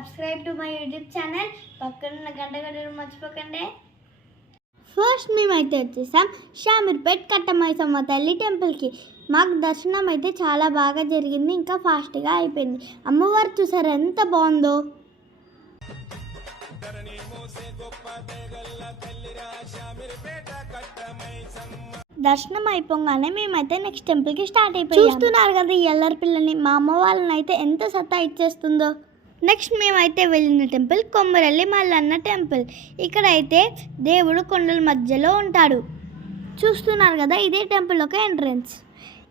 Subscribe to my YouTube channel. పక్కన గంట గంటలు మర్చిపోకండి. ఫస్ట్ మేమైతే వచ్చేసాం షామీర్పేట్ కట్టమైసమ్మ తల్లి టెంపుల్కి. మాకు దర్శనం అయితే చాలా బాగా జరిగింది, ఇంకా ఫాస్ట్గా అయిపోయింది. అమ్మవారు చూసారు ఎంత బాగుందో. దర్శనం అయిపోగానే మేమైతే నెక్స్ట్ టెంపుల్కి స్టార్ట్ అయిపోయాం. చూస్తున్నారు కదా ఈ ఎల్లరి పిల్లని, మా అమ్మ వాళ్ళని అయితే ఎంత సత్తా ఇచ్చేస్తుందో. నెక్స్ట్ మేమైతే వెళ్ళిన టెంపుల్ కొమ్మరల్లి మల్లన్న టెంపుల్. ఇక్కడైతే దేవుడు కొండల మధ్యలో ఉంటాడు. చూస్తున్నారు కదా ఇదే టెంపుల్ ఒక ఎంట్రన్స్.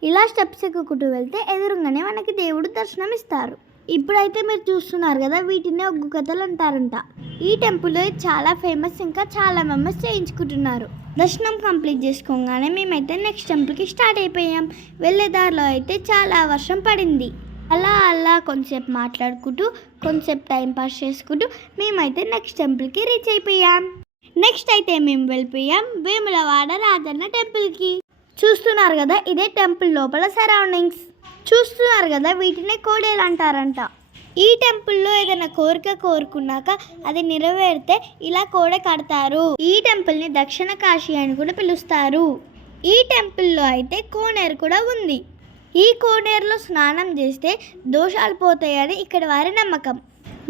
ఇలా స్టెప్స్ ఎక్కుకుంటూ వెళ్తే ఎదురుగానే మనకి దేవుడు దర్శనం ఇస్తారు. ఇప్పుడైతే మీరు చూస్తున్నారు కదా వీటిని ఒగ్గు కథలు అంటారంట. ఈ టెంపుల్ చాలా ఫేమస్, ఇంకా చాలా మెంబర్స్ చేయించుకుంటున్నారు. దర్శనం కంప్లీట్ చేసుకోగానే మేమైతే నెక్స్ట్ టెంపుల్కి స్టార్ట్ అయిపోయాం. వెళ్ళే దారిలో అయితే చాలా వర్షం పడింది. అలా కొంచెంసేపు మాట్లాడుకుంటూ కొంచెంసేపు టైం పాస్ చేసుకుంటూ మేమైతే నెక్స్ట్ టెంపుల్కి రీచ్ అయిపోయాం. నెక్స్ట్ అయితే మేము వెళ్ళిపోయాం వేములవాడ రాజన్న టెంపుల్కి. చూస్తున్నారు కదా ఇదే టెంపుల్ లోపల సరౌండింగ్స్. చూస్తున్నారు కదా వీటినే కోడేలు అంటారంట. ఈ టెంపుల్లో ఏదైనా కోరిక కోరుకున్నాక అది నెరవేరితే ఇలా కోడ కడతారు. ఈ టెంపుల్ని దక్షిణ కాశీ అని కూడా పిలుస్తారు. ఈ టెంపుల్లో అయితే కోనేరు కూడా ఉంది. ఈ కోనేరులో స్నానం చేస్తే దోషాలు పోతాయని ఇక్కడ వారి నమ్మకం.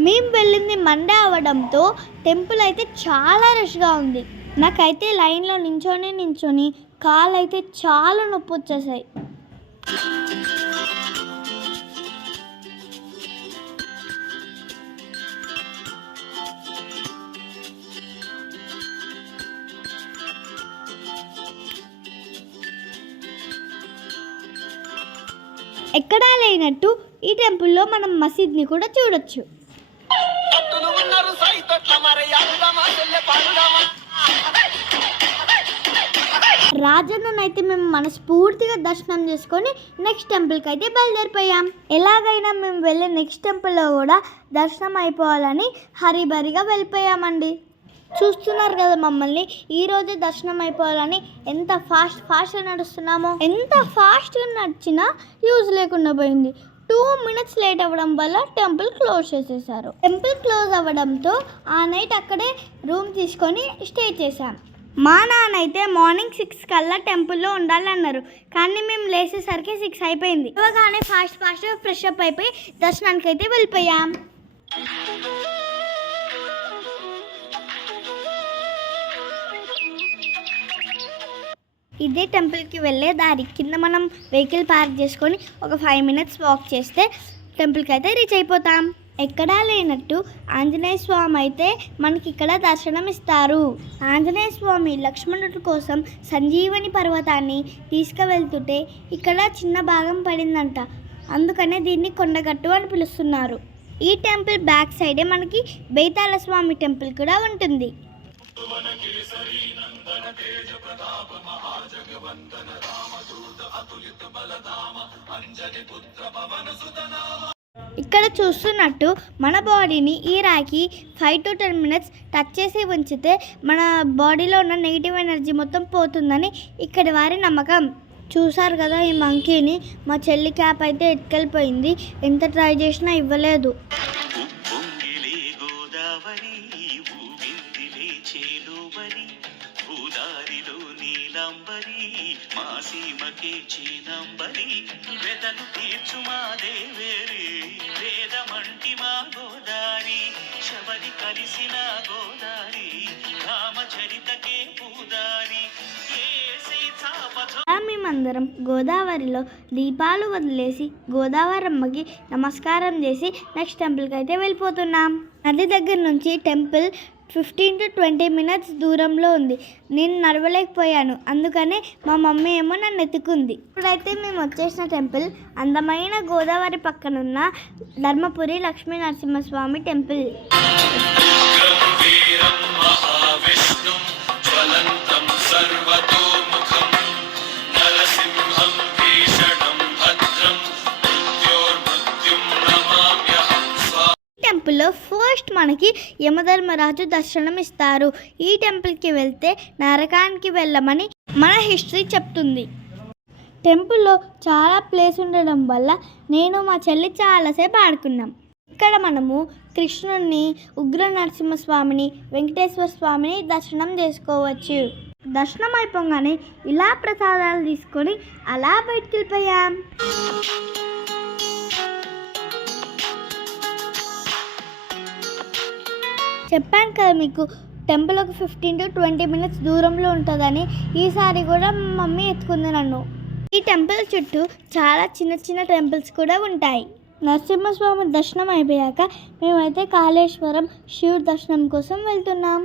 మేము వెళ్ళింది మండే అవడంతో టెంపుల్ అయితే చాలా రష్గా ఉంది. నాకైతే లైన్లో నించొని కాళ్ళు అయితే చాలా నొప్పి వచ్చేసాయి. ఎక్కడా లేనట్టు ఈ టెంపుల్లో మనం మసీద్ని కూడా చూడొచ్చు. రాజన్ననైతే మేము మనస్ఫూర్తిగా దర్శనం చేసుకొని నెక్స్ట్ టెంపుల్కి అయితే బయలుదేరిపోయాం. ఎలాగైనా మేము వెళ్ళే నెక్స్ట్ టెంపుల్లో కూడా దర్శనం అయిపోవాలని హరిబరిగా వెళ్ళిపోయామండి. చూస్తున్నారు కదా మమ్మల్ని, ఈరోజే దర్శనం అయిపోవాలని ఎంత ఫాస్ట్గా నడుస్తున్నామో. ఎంత ఫాస్ట్గా నడిచినా యూజ్ లేకుండా పోయింది. 2 minutes లేట్ అవ్వడం వల్ల టెంపుల్ క్లోజ్ చేసేసారు. టెంపుల్ క్లోజ్ అవ్వడంతో ఆ నైట్ అక్కడే రూమ్ తీసుకొని స్టే చేశాం. మా నాన్న అయితే మార్నింగ్ 6 కల్లా టెంపుల్లో ఉండాలన్నారు, కానీ మేము లేచేసరికి 6 అయిపోయింది. ఇవ్వగానే ఫాస్ట్గా ఫ్రెష్ అప్ అయిపోయి దర్శనానికి అయితే వెళ్ళిపోయాం. ఇదే టెంపుల్కి వెళ్ళే దారి కింద మనం వెహికల్ పార్క్ చేసుకొని ఒక 5 minutes వాక్ చేస్తే టెంపుల్కి అయితే రీచ్ అయిపోతాం. ఎక్కడా లేనట్టు ఆంజనేయ స్వామి అయితే మనకి ఇక్కడ దర్శనం ఇస్తారు. ఆంజనేయ స్వామి లక్ష్మణుడి కోసం సంజీవని పర్వతాన్ని తీసుకువెళ్తుంటే ఇక్కడ చిన్న భాగం పడిందంట, అందుకనే దీన్ని కొండగట్టు అని పిలుస్తున్నారు. ఈ టెంపుల్ బ్యాక్ సైడే మనకి బేతాళ స్వామి టెంపుల్ కూడా ఉంటుంది. ఇక్కడ చూస్తున్నట్టు మన బాడీని ఈ రాకి 5 to 10 minutes టచ్ చేసి ఉంచితే మన బాడీలో ఉన్న నెగిటివ్ ఎనర్జీ మొత్తం పోతుందని ఇక్కడి వారి నమ్మకం. చూసారు కదా ఈ మంకీని, మా చెల్లి క్యాప్ అయితే ఎత్తుకెళ్ళిపోయింది, ఎంత ట్రై చేసినా ఇవ్వలేదు. మేమందరం గోదావరిలో దీపాలు వదిలేసి గోదావరమ్మకి నమస్కారం చేసి నెక్స్ట్ టెంపుల్కి అయితే వెళ్ళిపోతున్నాం. నది దగ్గర నుంచి టెంపుల్ 15 to 20 minutes దూరంలో ఉంది. నేను నడవలేకపోయాను, అందుకనే మా మమ్మీ ఏమో నన్ను ఎత్తుకుంది. ఇప్పుడైతే మేము వచ్చేసిన టెంపుల్ అందమైన గోదావరి పక్కనున్న ధర్మపురి లక్ష్మీ నరసింహస్వామి టెంపుల్. టెంపుల్లో ఫస్ట్ మనకి యమధర్మరాజు దర్శనం ఇస్తారు. ఈ టెంపుల్కి వెళ్తే నరకానికి వెళ్ళమని మన హిస్టరీ చెప్తుంది. టెంపుల్లో చాలా ప్లేస్ ఉండడం వల్ల నేను మా చెల్లి చాలాసేపు ఆడుకున్నాం. ఇక్కడ మనము కృష్ణుడిని, ఉగ్ర నరసింహస్వామిని, వెంకటేశ్వర స్వామిని దర్శనం చేసుకోవచ్చు. దర్శనం అయిపోగానే ఇలా ప్రసాదాలు తీసుకొని అలా బయటికి వెళ్ళిపోయాం. చెప్పాను కదా మీకు టెంపుల్ ఒక 15 to 20 minutes దూరంలో ఉంటుందని. ఈసారి కూడా మా మమ్మీ ఎత్తుకుంది నన్ను. ఈ టెంపుల్ చుట్టూ చాలా చిన్న చిన్న టెంపుల్స్ కూడా ఉంటాయి. నరసింహస్వామి దర్శనం అయిపోయాక మేమైతే కాళేశ్వరం శివుడి దర్శనం కోసం వెళ్తున్నాం.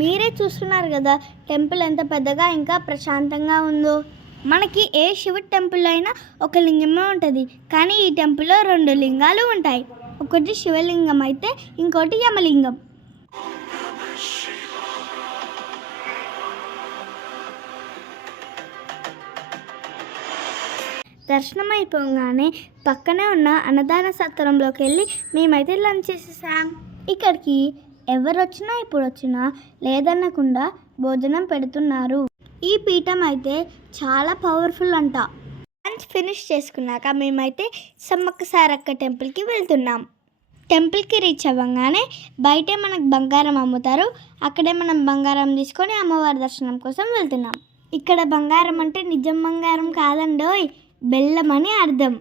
మీరే చూస్తున్నారు కదా టెంపుల్ ఎంత పెద్దగా ఇంకా ప్రశాంతంగా ఉందో. మనకి ఏ శివుడి టెంపుల్ అయినా ఒక లింగమే ఉంటుంది, కానీ ఈ టెంపుల్లో 2 లింగాలు ఉంటాయి. ఒకటి శివలింగం అయితే ఇంకోటి యమలింగం. దర్శనం అయిపోగానే పక్కనే ఉన్న అన్నదాన సత్రంలోకి వెళ్ళి మేమైతే లంచ్ చేసేసాం. ఇక్కడికి ఎవరు వచ్చినా ఇప్పుడు వచ్చినా లేదనకుండా భోజనం పెడుతున్నారు. ఈ పీఠం అయితే చాలా పవర్ఫుల్ అంట. లంచ్ ఫినిష్ చేసుకున్నాక మేమైతే సమ్మక్క సారక్క టెంపుల్కి వెళ్తున్నాం. టెంపుల్కి రీచ్ అవ్వగానే బయటే మనకు బంగారం అమ్ముతారు. అక్కడే మనం బంగారం తీసుకొని అమ్మవారి దర్శనం కోసం వెళ్తున్నాం. ఇక్కడ బంగారం అంటే నిజం బంగారం కాదండోయ్, బెల్లం అని అర్థం.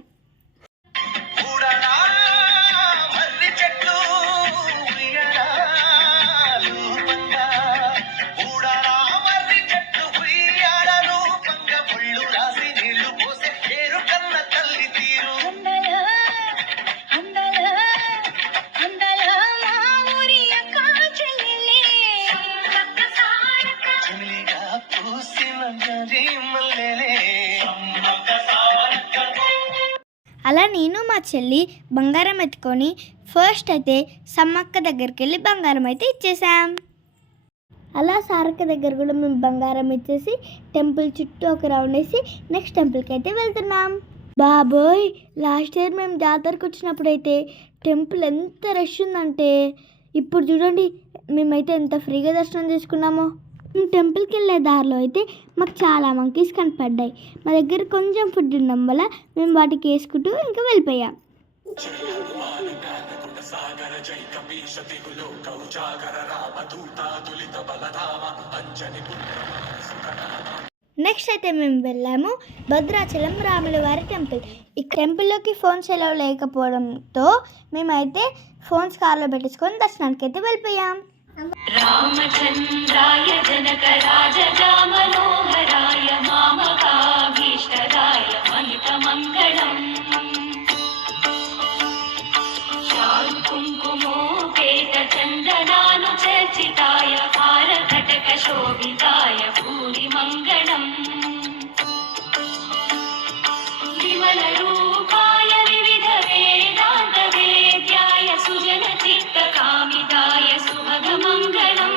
అలా నేను మా చెల్లి బంగారం ఎత్తుకొని ఫస్ట్ అయితే సమ్మక్క దగ్గరికి వెళ్ళి బంగారం అయితే ఇచ్చేసాం. అలా సారక్క దగ్గర కూడా మేము బంగారం ఇచ్చేసి టెంపుల్ చుట్టూ ఒక రౌండ్ వేసి నెక్స్ట్ టెంపుల్కి అయితే వెళ్తున్నాం. బాబోయ్, లాస్ట్ ఇయర్ మేము జాతరకు వచ్చినప్పుడు అయితే టెంపుల్ ఎంత రష్ ఉందంటే ఇప్పుడు చూడండి మేమైతే ఎంత ఫ్రీగా దర్శనం చేసుకున్నామో. టెంపుల్కి వెళ్ళే దారిలో అయితే మాకు చాలా మంకీస్ కనపడ్డాయి. మా దగ్గర కొంచెం ఫుడ్ ఉండడం వల్ల మేము వాటికి వేసుకుంటూ ఇంకా వెళ్ళిపోయాం. నెక్స్ట్ అయితే మేము వెళ్ళాము భద్రాచలం రాముల వారి టెంపుల్. ఈ టెంపుల్లోకి ఫోన్స్ ఎలా లేకపోవడంతో మేమైతే ఫోన్స్ కార్లో పెట్టేసుకొని దర్శనానికి అయితే వెళ్ళిపోయాం. రామచంద్రాయ జనకరాజా మనోహరాయ మామకాభీష్టదాయ మహితమంగళం శాంకుంకుమోపేత చందనాను చర్చితాయ హారకటక శోభితాయ భూరిమంగళం విమల రూపాయ వివిధ వేదాంత వేద్యాయ సుజన చిత్త కామితాయ సుభగమంగళం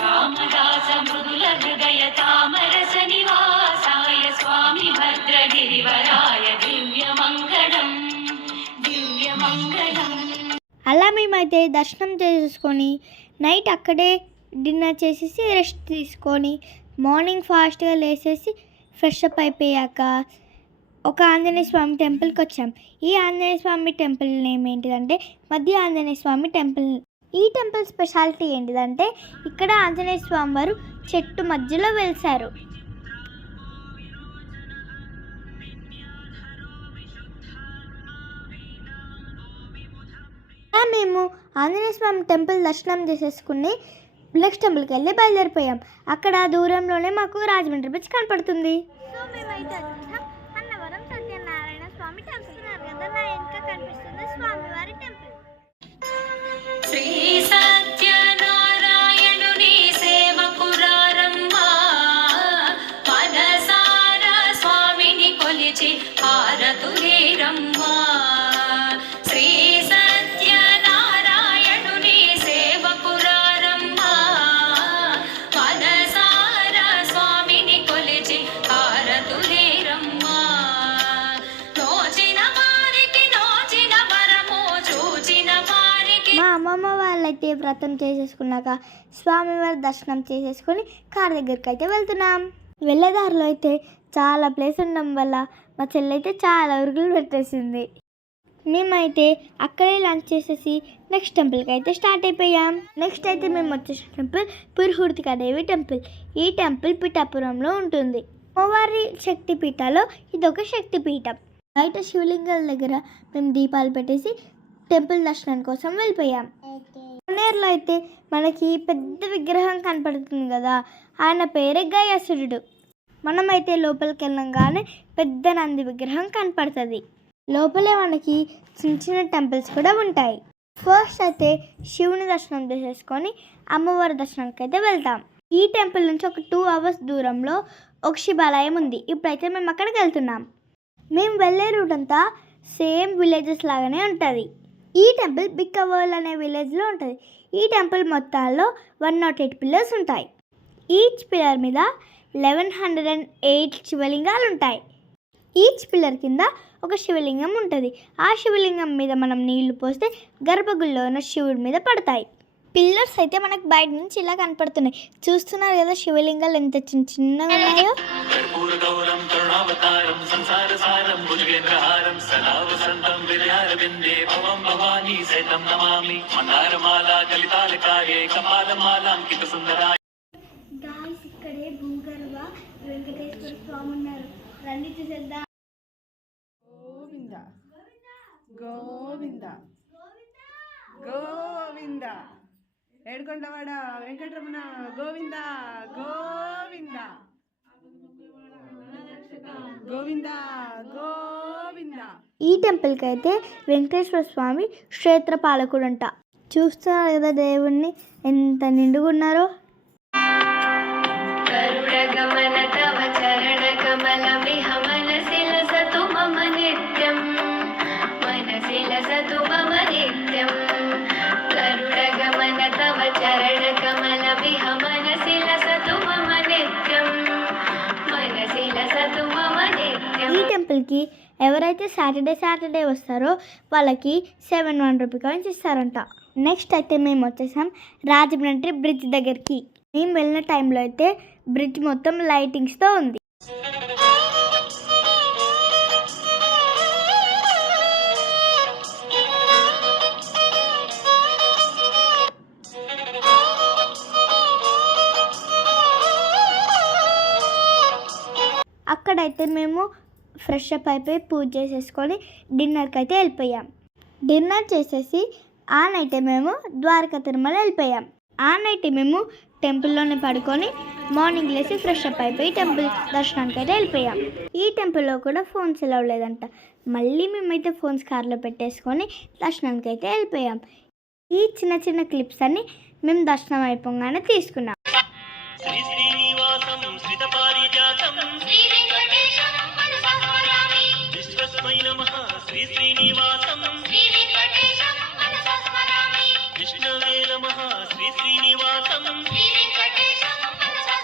రామదాస మృదుల హృదయ తామరస నివాసాయ స్వామి భద్రగిరివరాయ దివ్యమంగళం దివ్యమంగళం. అలా మేమైతే దర్శనం చేసుకొని నైట్ అక్కడే డిన్నర్ చేసేసి రెస్ట్ తీసుకొని మార్నింగ్ ఫాస్ట్గా లేచేసి ఫ్రెష్ అప్ అయిపోయాక ఒక ఆంజనేయ స్వామి టెంపుల్కి వచ్చాం. ఈ ఆంజనేయ స్వామి టెంపుల్ నేమ్ ఏంటిదంటే మధ్య ఆంజనేయ స్వామి టెంపుల్. ఈ టెంపుల్ స్పెషాలిటీ ఏంటిదంటే ఇక్కడ ఆంజనేయ స్వామి వారు చెట్టు మధ్యలో వెలిసారు. మేము ఆంజనేయ స్వామి టెంపుల్ దర్శనం చేసేసుకుని నెక్స్ట్ టెంపుల్కి వెళ్ళి బయలుదేరిపోయాం. అక్కడ దూరంలోనే మాకు రాజమండ్రి బీచ్ కనపడుతుంది. సో మేమైతే అన్నవరం సత్యనారాయణ స్వామి టెంపుల్ కదా, నా వెనక కనిపిస్తుంది స్వామివారి టెంపుల్. శ్రీ సత్యనారాయణుని సేవకురారమ్మా మనసార స్వామిని కొలిచి హారతులేరమ్మా. శ్రీ సత్యనారాయణుని సేవకురారమ్మా మనసార స్వామిని కొలిచి హారతులేరమ్మా. మేమైతే వ్రతం చేసేసుకున్నాక స్వామివారి దర్శనం చేసేసుకొని కార్ దగ్గరికి అయితే వెళ్తున్నాం. వెళ్ళేదారిలో అయితే చాలా ప్లేస్ ఉండడం వల్ల మా చెల్లి అయితే చాలా ఉరుగులు పెట్టేసింది. మేమైతే అక్కడే లంచ్ చేసేసి నెక్స్ట్ టెంపుల్కి అయితే స్టార్ట్ అయిపోయాం. నెక్స్ట్ అయితే మేము వచ్చేసిన టెంపుల్ పురుహూర్తికాదేవి టెంపుల్. ఈ టెంపుల్ పిఠాపురంలో ఉంటుంది. అమ్మవారి శక్తిపీఠాలో ఇదొక శక్తిపీఠం. బయట శివలింగాల దగ్గర మేము దీపాలు పెట్టేసి టెంపుల్ దర్శనం కోసం వెళ్ళిపోయాం. కోనేరులో అయితే మనకి పెద్ద విగ్రహం కనపడుతుంది కదా, ఆయన పేరే గయాసురుడు. మనమైతే లోపలికి వెళ్ళంగానే పెద్ద నంది విగ్రహం కనపడుతుంది. లోపలే మనకి చిన్న చిన్న టెంపుల్స్ కూడా ఉంటాయి. ఫస్ట్ అయితే శివుని దర్శనం చేసేసుకొని అమ్మవారి దర్శనానికి అయితే వెళ్తాం. ఈ టెంపుల్ నుంచి ఒక 2 hours దూరంలో ఒక శివాలయం ఉంది. ఇప్పుడైతే మేము అక్కడికి వెళ్తున్నాం. మేము వెళ్ళే రూట్ అంతా సేమ్ విలేజెస్ లాగానే ఉంటుంది. ఈ టెంపుల్ బిక్కవోల్ అనే విలేజ్లో ఉంటుంది. ఈ టెంపుల్ మొత్తాల్లో 108 పిల్లర్స్ ఉంటాయి. ఈచ్ పిల్లర్ మీద 1108 శివలింగాలు ఉంటాయి. ఈచ్ పిల్లర్ కింద ఒక శివలింగం ఉంటుంది. ఆ శివలింగం మీద మనం నీళ్లు పోస్తే గర్భగుడిలో ఉన్న శివుడి మీద పడతాయి. పిల్లర్స్ అయితే మనకు బయట నుంచి ఇలా కనపడుతున్నాయి. చూస్తున్నారు కదా శివలింగాలు ఎంత చిన్న చిన్నగా ఉన్నాయో. ఇక్కడే భూగర్భ వెంకటేశ్వర స్వామి ఉన్నారు. రండి చూసేద్దాం. గోవింద గోవింద గోవింద ఏడుకొండవాడ వెంకటరమణ గోవింద గోవింద గోవింద గోవింద. ఈ టెంపుల్కి అయితే వెంకటేశ్వర స్వామి క్షేత్రపాలకుడు అంట. చూస్తున్నారు కదా దేవుణ్ణి ఎంత నిండుగున్నారో. గరుడగమన తవ చరణ కమలమిహ మనసి లసతు మమ నిత్యం మనసి లసతు మమ నిత్యం. గరుడగమన తవ చరణ కమలమిహ మనసి లసతు మమ నిత్యం మనసి లసతు మమ నిత్యం. ఈ టెంపుల్కి ఎవరైతే సాటర్డే వస్తారో వాళ్ళకి 700 రూపీ కాయిన్స్ ఇస్తారంట. నెక్స్ట్ అయితే మేము వచ్చేసాం రాజమండ్రి బ్రిడ్జ్ దగ్గరికి. మేము వెళ్ళిన టైంలో అయితే బ్రిడ్జ్ మొత్తం లైటింగ్స్తో ఉంది. అక్కడైతే మేము ఫ్రెష్ అప్ అయిపోయి పూజ చేసేసుకొని డిన్నర్కి అయితే వెళ్ళిపోయాం. డిన్నర్ చేసేసి ఆ నైటే మేము ద్వారకా తిరుమల వెళ్ళిపోయాం. ఆ నైట్ మేము టెంపుల్లోనే పడుకొని మార్నింగ్ లేసి ఫ్రెష్ అప్ అయిపోయి టెంపుల్ దర్శనానికి అయితే వెళ్ళిపోయాం. ఈ టెంపుల్లో కూడా ఫోన్స్ అలౌ లేదంట. మళ్ళీ మేమైతే ఫోన్స్ కార్లో పెట్టేసుకొని దర్శనానికి అయితే వెళ్ళిపోయాం. ఈ చిన్న చిన్న క్లిప్స్ అన్ని మేము దర్శనం అయిపోగానే తీసుకున్నాం. శ్రీ శ్రీనివాసం శ్రిత పారిజాతం శ్రీ వెంకటేశం మనసా స్మరామి విశ్వస్మై నమః శ్రీ శ్రీనివాసం శ్రీ వెంకటేశం మనసా స్మరామి విష్ణవే నమః శ్రీ శ్రీనివాసం శ్రీ వెంకటేశం మనసా.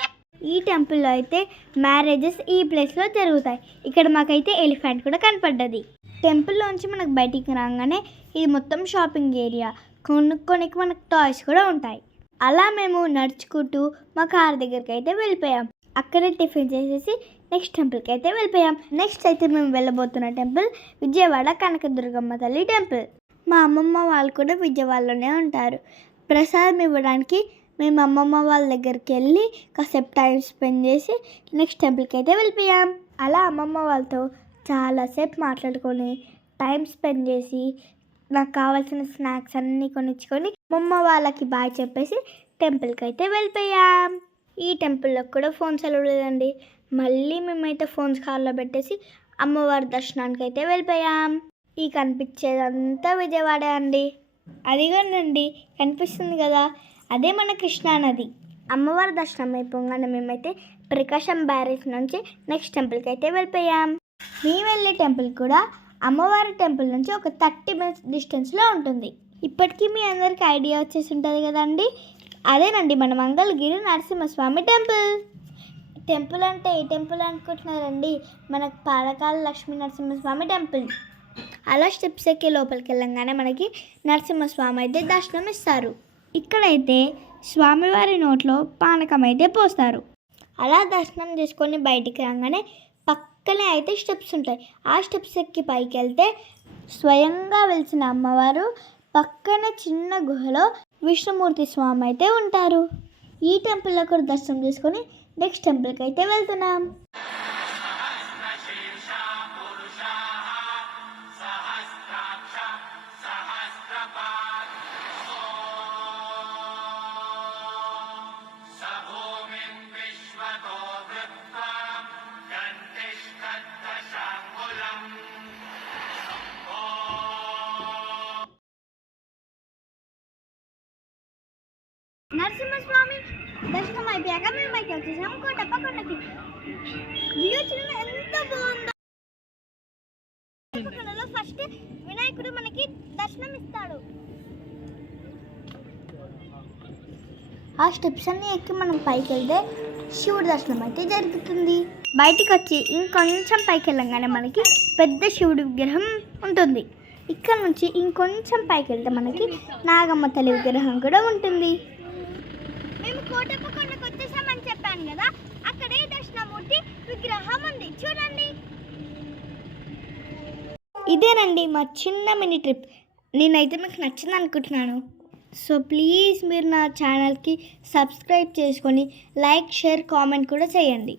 ఈ టెంపుల్లో అయితే మ్యారేజెస్ ఈ ప్లేస్లో జరుగుతాయి. ఇక్కడ మాకైతే ఎలిఫెంట్ కూడా కనపడ్డది. టెంపుల్లోంచి మనకు బయటికి రాగానే ఇది మొత్తం షాపింగ్ ఏరియా. కొనుక్కోనికి మనకు టాయ్స్ కూడా ఉంటాయి. అలా మేము నడుచుకుంటూ మా కార్ దగ్గరికి అయితే వెళ్ళిపోయాం. అక్కడే టిఫిన్ చేసేసి నెక్స్ట్ టెంపుల్కి అయితే వెళ్ళిపోయాం. నెక్స్ట్ అయితే మేము వెళ్ళబోతున్న టెంపుల్ విజయవాడ కనకదుర్గమ్మ తల్లి టెంపుల్. మా అమ్మమ్మ వాళ్ళు కూడా విజయవాడలోనే ఉంటారు. ప్రసాదం ఇవ్వడానికి మేము అమ్మమ్మ వాళ్ళ దగ్గరికి వెళ్ళి కాసేపు టైం స్పెండ్ చేసి నెక్స్ట్ టెంపుల్కి అయితే వెళ్ళిపోయాం. అలా అమ్మమ్మ వాళ్ళతో చాలాసేపు మాట్లాడుకొని టైం స్పెండ్ చేసి నాకు కావాల్సిన స్నాక్స్ అన్నీ కొనిచ్చుకొని అమ్మమ్మ వాళ్ళకి బాయ్ చెప్పేసి టెంపుల్కి అయితే వెళ్ళిపోయాం. ఈ టెంపుల్లో కూడా ఫోన్స్ అలౌ లేదండి. మళ్ళీ మేమైతే ఫోన్స్ కార్లో పెట్టేసి అమ్మవారి దర్శనానికి అయితే వెళ్ళిపోయాం. ఈ కనిపించేదంతా విజయవాడ అండి. అదిగోనండి కనిపిస్తుంది కదా, అదే మన కృష్ణానది. అమ్మవారి దర్శనం అయిపోగానే మేమైతే ప్రకాశం బ్యారేజ్ నుంచి నెక్స్ట్ టెంపుల్కి అయితే వెళ్ళిపోయాం. మేము వెళ్ళే టెంపుల్ కూడా అమ్మవారి టెంపుల్ నుంచి ఒక 30 minutes డిస్టెన్స్లో ఉంటుంది. ఇప్పటికీ మీ అందరికీ ఐడియా వచ్చేసి ఉంటుంది కదండి, అదేనండి మన మంగళగిరి నరసింహస్వామి టెంపుల్. టెంపుల్ అంటే ఏ టెంపుల్ అనుకుంటున్నారండి? మనకు పాలకాల లక్ష్మీ నరసింహస్వామి టెంపుల్. అలా స్టెప్స్ ఎక్కి లోపలికి వెళ్ళంగానే మనకి నరసింహస్వామి అయితే దర్శనం ఇస్తారు. ఇక్కడైతే స్వామివారి నోట్లో పానకం అయితే పోస్తారు. అలా దర్శనం చేసుకొని బయటికి రాగానే పక్కనే అయితే స్టెప్స్ ఉంటాయి. ఆ స్టెప్స్ ఎక్కి పైకి వెళ్తే స్వయంగా వెలిసిన అమ్మవారు, పక్కన చిన్న గుహలో విష్ణుమూర్తి స్వామి అయితే ఉంటారు. ఈ టెంపుల్లో కూడా దర్శనం చేసుకొని నెక్స్ట్ టెంపుల్కి అయితే వెళ్తున్నాం. నరసింహస్వామి దర్శనం అయిపోయాక మేమైతే వచ్చేసాము కోటప్ప కొండకి. వ్యూ చూడండి ఎంత బాగుందో. కొండలో ఫస్ట్ వినాయకుడు మనకి దర్శనం ఇస్తాడు. ఆ స్టెప్స్ అన్ని ఎక్కి మనం పైకి వెళ్తే శివుడి దర్శనం అయితే జరుగుతుంది. బయటికి వచ్చి ఇంకొంచెం పైకి వెళ్ళగానే మనకి పెద్ద శివుడి విగ్రహం ఉంటుంది. ఇక్కడ నుంచి ఇంకొంచెం పైకి వెళ్తే మనకి నాగమ్మ తల్లి విగ్రహం కూడా ఉంటుంది. మేము కోటప్ప కొండకు వచ్చేసామని చెప్పాను కదా, అక్కడే దక్షిణామూర్తి విగ్రహం ఉంది చూడండి. ఇదేనండి మా చిన్న మినీ ట్రిప్. నేనైతే మీకు నచ్చింది అనుకుంటున్నాను. సో ప్లీజ్ మీరు నా ఛానల్కి సబ్స్క్రైబ్ చేసుకొని లైక్, షేర్, కామెంట్ కూడా చేయండి.